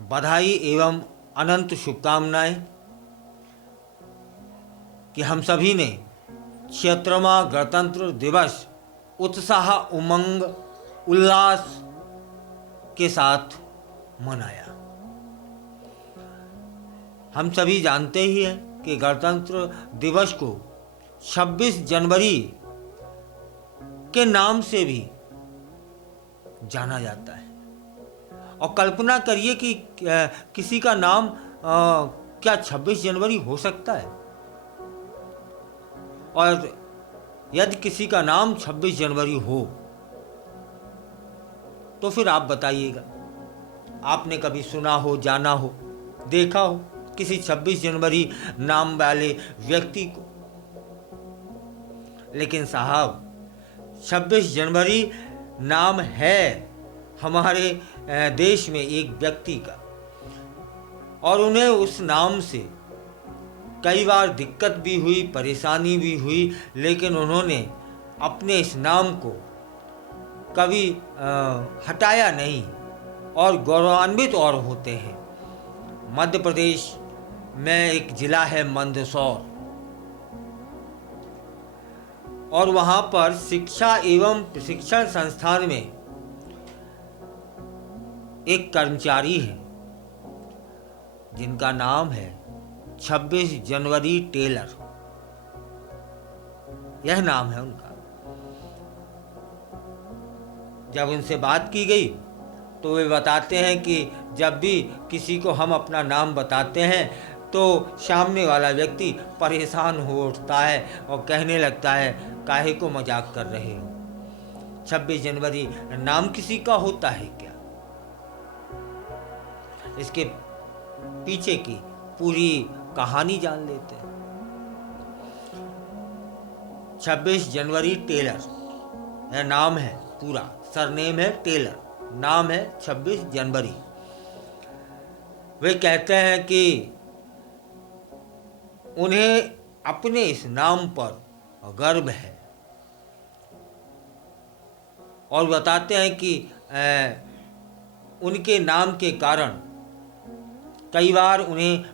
बधाई एवं अनंत शुभकामनाएं कि हम सभी ने 76वां गणतंत्र दिवस उत्साह, उमंग, उल्लास के साथ मनाया। हम सभी जानते ही हैं कि गणतंत्र दिवस को 26 जनवरी के नाम से भी जाना जाता है। और कल्पना करिए कि किसी का नाम क्या 26 जनवरी हो सकता है? और यदि किसी का नाम 26 जनवरी हो तो फिर आप बताइएगा, आपने कभी सुना हो, जाना हो, देखा हो किसी 26 जनवरी नाम वाले व्यक्ति को? लेकिन साहब, 26 जनवरी नाम है हमारे देश में एक व्यक्ति का, और उन्हें उस नाम से कई बार दिक्कत भी हुई, परेशानी भी हुई, लेकिन उन्होंने अपने इस नाम को कभी हटाया नहीं और गौरवान्वित और होते हैं। मध्य प्रदेश में एक जिला है मंदसौर, और वहाँ पर शिक्षा एवं प्रशिक्षण संस्थान में एक कर्मचारी है जिनका नाम है 26 जनवरी टेलर। यह नाम है उनका। जब उनसे बात की गई तो वे बताते हैं कि जब भी किसी को हम अपना नाम बताते हैं तो सामने वाला व्यक्ति परेशान हो उठता है और कहने लगता है, काहे को मजाक कर रहे हो? 26 जनवरी नाम किसी का होता है क्या? इसके पीछे की पूरी कहानी जान लेते हैं। 26 जनवरी टेलर यह नाम है, पूरा सरनेम है टेलर, नाम है 26 जनवरी। वे कहते हैं कि उन्हें अपने इस नाम पर गर्व है, और बताते हैं कि उनके नाम के कारण कई बार उन्हें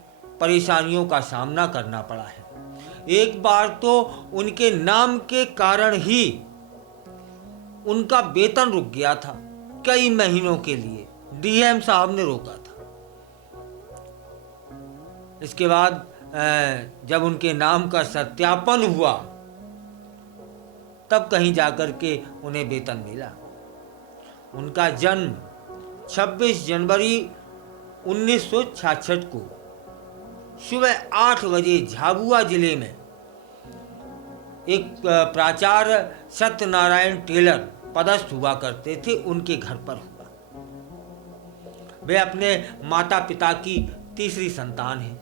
परेशानियों का सामना करना पड़ा है। एक बार तो उनके नाम के कारण ही उनका वेतन रुक गया था, कई महीनों के लिए डीएम साहब ने रोका था। इसके बाद जब उनके नाम का सत्यापन हुआ तब कहीं जाकर के उन्हें वेतन मिला। उनका जन्म 26 जनवरी 1966 को सुबह 8 बजे झाबुआ जिले में एक प्राचार्य सत्यनारायण टेलर पदस्थ हुआ करते थे, उनके घर पर हुआ। वे अपने माता पिता की तीसरी संतान हैं।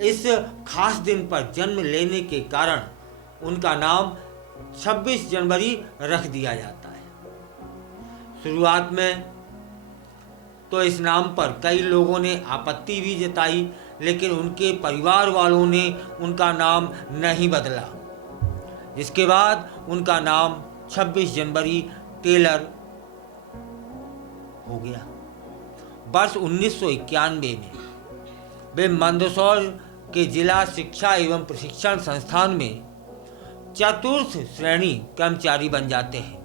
इस खास दिन पर जन्म लेने के कारण उनका नाम 26 जनवरी रख दिया जाता है। शुरुआत में तो इस नाम पर कई लोगों ने आपत्ति भी जताई, लेकिन उनके परिवार वालों ने उनका नाम नहीं बदला, जिसके बाद उनका नाम 26 जनवरी टेलर हो गया। वर्ष 1991 में वे मंदसौर के जिला शिक्षा एवं प्रशिक्षण संस्थान में चतुर्थ श्रेणी कर्मचारी बन जाते हैं।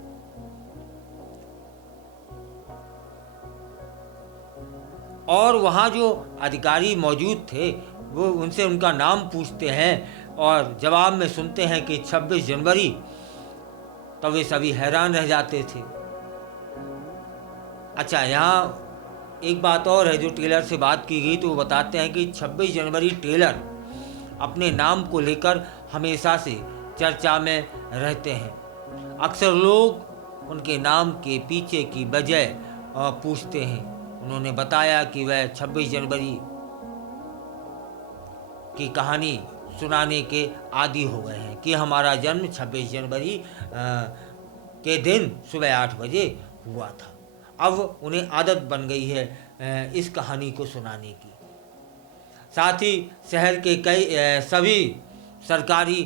और वहाँ जो अधिकारी मौजूद थे वो उनसे उनका नाम पूछते हैं और जवाब में सुनते हैं कि 26 जनवरी, तो वे सभी हैरान रह जाते थे। अच्छा, यहाँ एक बात और है, जो टेलर से बात की गई तो वो बताते हैं कि 26 जनवरी टेलर अपने नाम को लेकर हमेशा से चर्चा में रहते हैं। अक्सर लोग उनके नाम के पीछे की वजह पूछते हैं। उन्होंने बताया कि वह 26 जनवरी की कहानी सुनाने के आदी हो गए हैं कि हमारा जन्म 26 जनवरी के दिन सुबह 8 बजे हुआ था। अब उन्हें आदत बन गई है इस कहानी को सुनाने की। साथ ही शहर के कई सभी सरकारी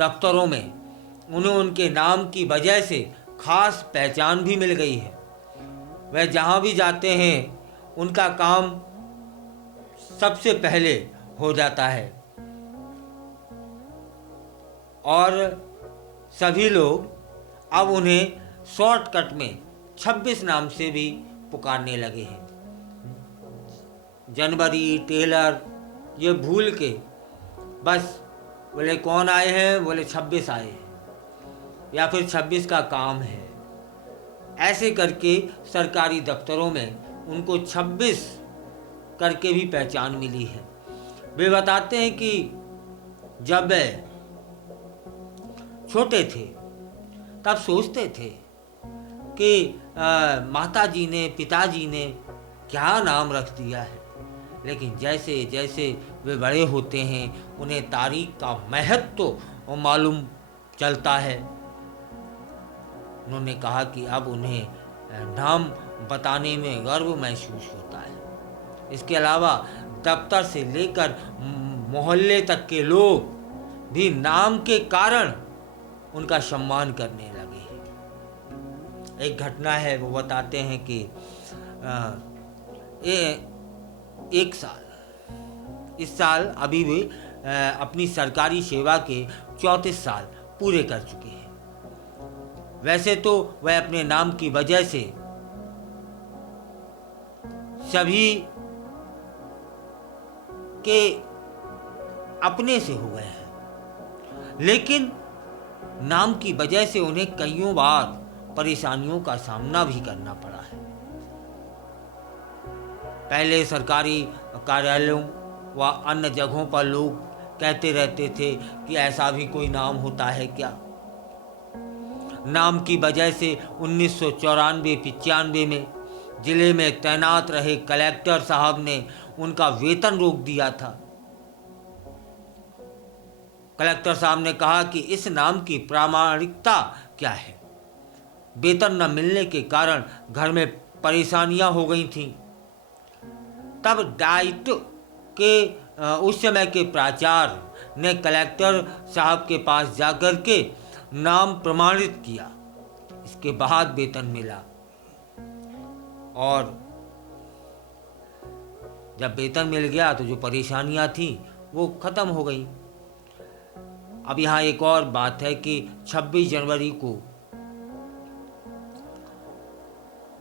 दफ्तरों में उन्हें उनके नाम की वजह से खास पहचान भी मिल गई है। वह जहाँ भी जाते हैं उनका काम सबसे पहले हो जाता है और सभी लोग अब उन्हें शॉर्टकट में 26 नाम से भी पुकारने लगे हैं। जनवरी, टेलर, ये भूल के बस बोले कौन आए हैं, बोले 26 आए हैं या फिर 26 का काम है। ऐसे करके सरकारी दफ्तरों में उनको 26 करके भी पहचान मिली है। वे बताते हैं कि जब वे छोटे थे तब सोचते थे कि माताजी ने, पिताजी ने क्या नाम रख दिया है, लेकिन जैसे जैसे वे बड़े होते हैं उन्हें तारीख का महत्व तो मालूम चलता है। उन्होंने कहा कि अब उन्हें नाम बताने में गर्व महसूस होता है। इसके अलावा दफ्तर से लेकर मोहल्ले तक के लोग भी नाम के कारण उनका सम्मान करने लगे हैं। एक घटना है, वो बताते हैं कि एक साल, इस साल अभी वे अपनी सरकारी सेवा के 34 साल पूरे कर चुके हैं। वैसे तो वह अपने नाम की वजह से सभी के अपने से हो गए हैं, लेकिन नाम की वजह से उन्हें कईयों बार परेशानियों का सामना भी करना पड़ा है। पहले सरकारी कार्यालयों व अन्य जगहों पर लोग कहते रहते थे कि ऐसा भी कोई नाम होता है क्या। नाम की वजह से 1994-95 में जिले में तैनात रहे कलेक्टर साहब ने उनका वेतन रोक दिया था। कलेक्टर साहब ने कहा कि इस नाम की प्रामाणिकता क्या है। वेतन न मिलने के कारण घर में परेशानियां हो गई थीं। तब डाइट के उस समय के प्राचार्य ने कलेक्टर साहब के पास जाकर के नाम प्रमाणित किया। इसके बाद वेतन मिला और जब वेतन मिल गया तो जो परेशानियां थी वो खत्म हो गई। अब यहाँ एक और बात है कि 26 जनवरी को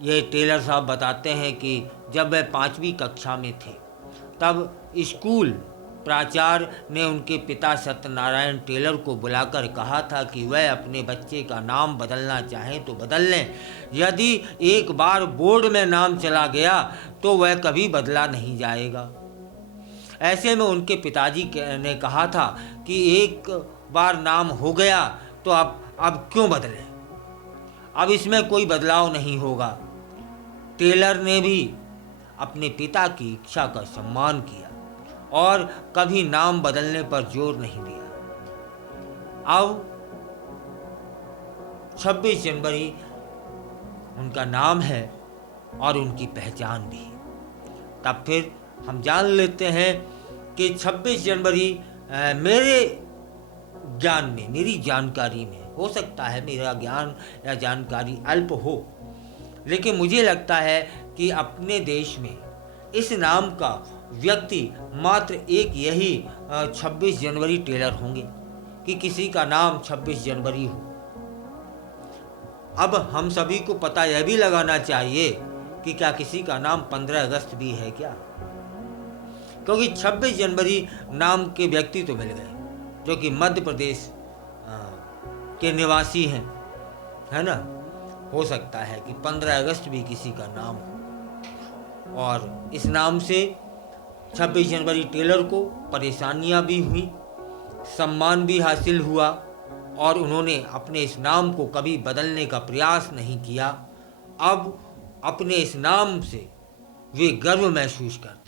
ये टेलर साहब बताते हैं कि जब वह 5वीं कक्षा में थे तब स्कूल प्राचार्य ने उनके पिता सत्यनारायण टेलर को बुलाकर कहा था कि वह अपने बच्चे का नाम बदलना चाहें तो बदल लें, यदि एक बार बोर्ड में नाम चला गया तो वह कभी बदला नहीं जाएगा। ऐसे में उनके पिताजी ने कहा था कि एक बार नाम हो गया तो अब क्यों बदलें, अब इसमें कोई बदलाव नहीं होगा। टेलर ने भी अपने पिता की इच्छा का सम्मान किया और कभी नाम बदलने पर जोर नहीं दिया। अब 26 जनवरी उनका नाम है और उनकी पहचान भी। तब फिर हम जान लेते हैं कि 26 जनवरी मेरे ज्ञान में, मेरी जानकारी में, हो सकता है मेरा ज्ञान या जानकारी अल्प हो, लेकिन मुझे लगता है कि अपने देश में इस नाम का व्यक्ति मात्र एक यही 26 जनवरी टेलर होंगे कि किसी का नाम 26 जनवरी हो। अब हम सभी को पता यह भी लगाना चाहिए कि क्या किसी का नाम 15 अगस्त भी है क्या, क्योंकि 26 जनवरी नाम के व्यक्ति तो मिल गए जो कि मध्य प्रदेश के निवासी हैं, है ना। हो सकता है कि 15 अगस्त भी किसी का नाम हो। और इस नाम से 26 जनवरी टेलर को परेशानियां भी हुई, सम्मान भी हासिल हुआ और उन्होंने अपने इस नाम को कभी बदलने का प्रयास नहीं किया। अब अपने इस नाम से वे गर्व महसूस करते हैं।